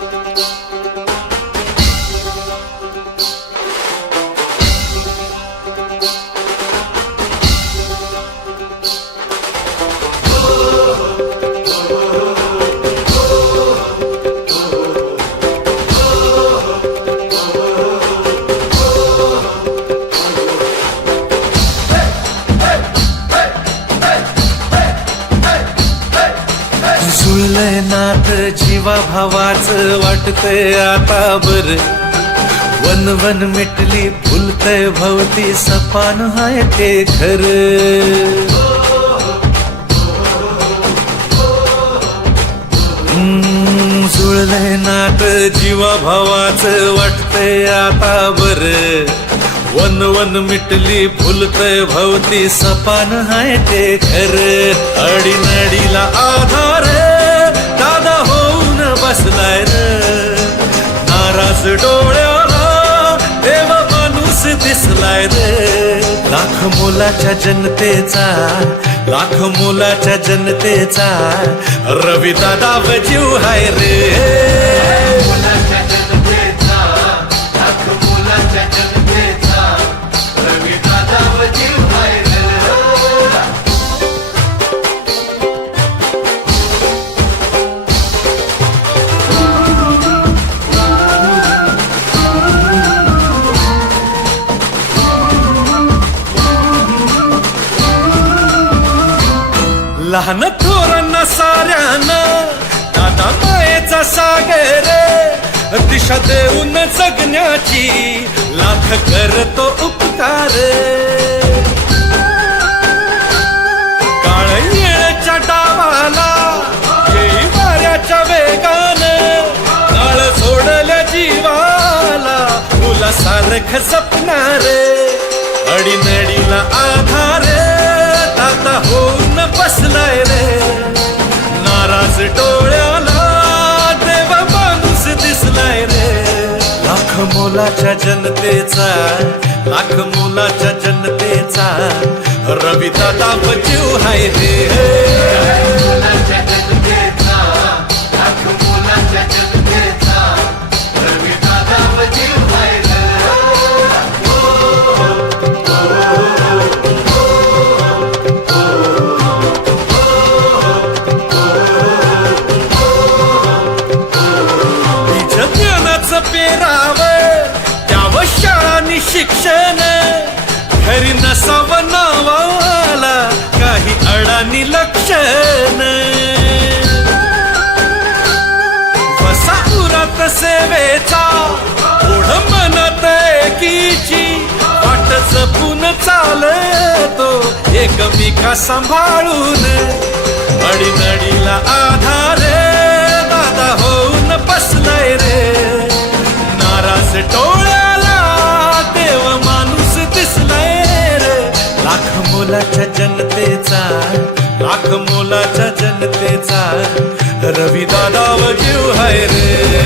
thank you जुळलंय नात जीवा भावाच वाटतंय आता बर. वन वन मिटली फुलतय भवती सपान हाय ते खर. जुळलंय नात जीवा भावाच वाटतंय आता बर. वन वन मिटली फुलतय भवती सपान हाय ते खर. अडीनडीला लाख मोलाच्या जनतेचा लाख मोलाच्या जनतेचा. रवी दादा जीव हाय रे. लहान थोरांना साऱ्यांना दादा मायेचा सागर दिशा देऊन जगण्याची लाख करतो उपकार. काळ येळच्या डावाला वाऱ्याच्या वेगान काळ सोडल्या जीवाला मुला सारख जपणार अडीनडीला आधार. बसलाय रे. नाराज डोळ्याला देव माणूस दिसलाय रे. लाख मोलाच्या जनतेचा लाख मोलाच्या जनतेचा रवी दादा बचिव हाय रे. सेवेचा ओढ म्हणत एकीची वाट जपून चालतो. एकमेका सांभाळून अडीनडीला आधार दादा होऊन बसलाय रे. नाराज टोळ्याला देव माणूस दिसलाय रे. लाख मोलाच्या जनतेचा लाख मोलाच्या जनतेचा रवी दादा जीव हाय रे.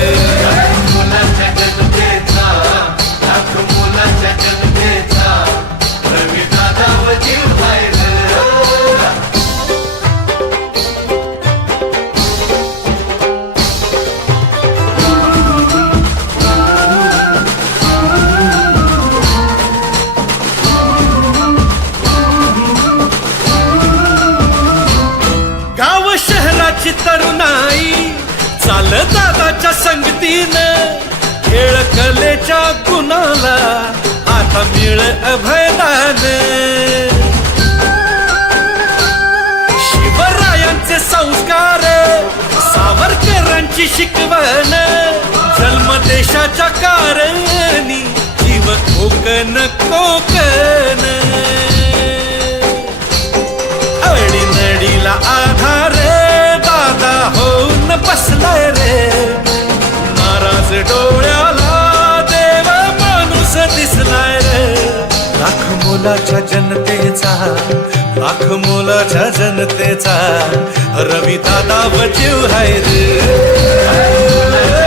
दादाच्या संगतीनं खेळ कलेच्या गुणाला आता मिळ अभयदान शिवरायांचे संस्कार सावरकरांची शिकवण जन्म देशाच्या का मोलाच्या जनतेचा आख मोलाच्या जनतेचा रवी दादा बचिव हाय रे.